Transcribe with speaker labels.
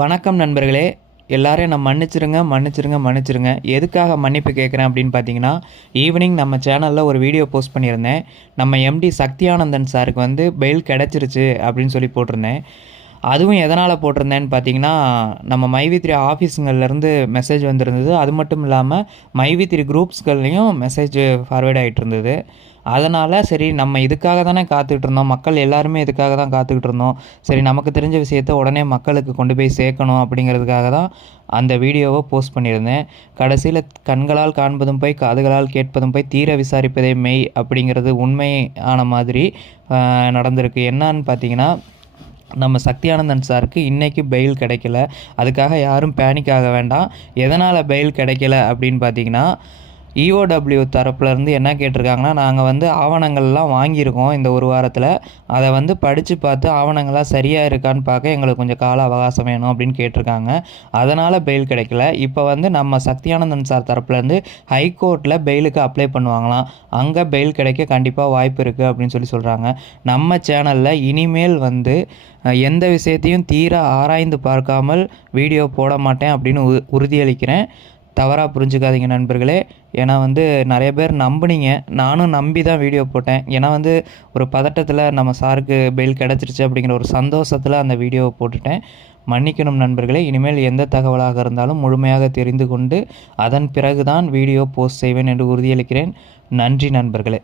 Speaker 1: வணக்கம் நண்பர்களே எல்லாரையும் நான் மன்னிச்சிருங்க மன்னிச்சிருங்க மன்னிச்சிருங்க. எதுக்காக மன்னிப்பு கேட்குறேன் அப்படின்னு பார்த்தீங்கன்னா ஈவினிங் நம்ம சேனலில் ஒரு வீடியோ போஸ்ட் பண்ணியிருந்தேன். நம்ம எம்டி சக்தியானந்தன் சாருக்கு வந்து பெயில் கிடச்சிருச்சு அப்படின்னு சொல்லி போட்டிருந்தேன். அதுவும் எதனால் போட்டிருந்தேன்னு பார்த்தீங்கன்னா நம்ம மைவித்ரி ஆஃபீஸுங்கள்லேருந்து மெசேஜ் வந்திருந்தது. அது மட்டும் இல்லாமல் மைவித்ரி குரூப்ஸ்கள்லேயும் மெசேஜ் ஃபார்வேர்ட் ஆகிட்டு இருந்தது அதனால் சரி நம்ம இதுக்காக தானே காத்துக்கிட்டு இருந்தோம். மக்கள் எல்லாருமே இதுக்காக தான் காத்துக்கிட்டு இருந்தோம். சரி நமக்கு தெரிஞ்ச விஷயத்த உடனே மக்களுக்கு கொண்டு போய் சேர்க்கணும் அப்படிங்கிறதுக்காக தான் அந்த வீடியோவை போஸ்ட் பண்ணியிருந்தேன். கடைசியில் கண்களால் காண்பதும் போய் காதுகளால் கேட்பதும் போய் தீர விசாரிப்பதே மெய் அப்படிங்கிறது உண்மையான மாதிரி நடந்திருக்கு. என்னன்னு பார்த்தீங்கன்னா நம்ம சக்தியானந்தன் சாருக்கு இன்றைக்கி பெயில் கிடைக்கல. அதுக்காக யாரும் பேனிக் ஆக வேண்டாம். எதனால் பெயில் கிடைக்கல அப்படின்னு பார்த்தீங்கன்னா இஓடபிள்யூ தரப்புலேருந்து என்ன கேட்டிருக்காங்கன்னா நாங்கள் வந்து ஆவணங்கள்லாம் வாங்கியிருக்கோம் இந்த ஒரு வாரத்தில். அதை வந்து படித்து பார்த்து ஆவணங்கள்லாம் சரியாக இருக்கான்னு பார்க்க எங்களுக்கு கொஞ்சம் கால அவகாசம் வேணும் அப்படின்னு கேட்டிருக்காங்க. அதனால் பெயில் கிடைக்கல. இப்போ வந்து நம்ம சக்தியானந்தன் சார் தரப்புலேருந்து ஹைகோர்ட்டில் பெயிலுக்கு அப்ளை பண்ணுவாங்களாம். அங்கே பெயில் கிடைக்க கண்டிப்பாக வாய்ப்பு இருக்குது அப்படின்னு சொல்லி சொல்கிறாங்க நம்ம சேனலில் இனிமேல் வந்து எந்த விஷயத்தையும் தீர ஆராய்ந்து பார்க்காமல் வீடியோ போட மாட்டேன் அப்படின்னு உ உறுதியளிக்கிறேன். தவறாக புரிஞ்சுக்காதீங்க நண்பர்களே. ஏன்னா வந்து நிறைய பேர் நம்புனீங்க. நானும் நம்பி தான் வீடியோ போட்டேன். ஏன்னா வந்து ஒரு பதட்டத்தில் நம்ம சாருக்கு பெயில் கிடச்சிருச்சு அப்படிங்கிற ஒரு சந்தோஷத்தில் அந்த வீடியோவை போட்டுட்டேன். மன்னிக்கணும் நண்பர்களே. இனிமேல் எந்த தகவலாக இருந்தாலும் முழுமையாக தெரிந்து கொண்டு அதன் பிறகுதான் வீடியோ போஸ்ட் செய்வேன் என்று உறுதியளிக்கிறேன். நன்றி நண்பர்களே.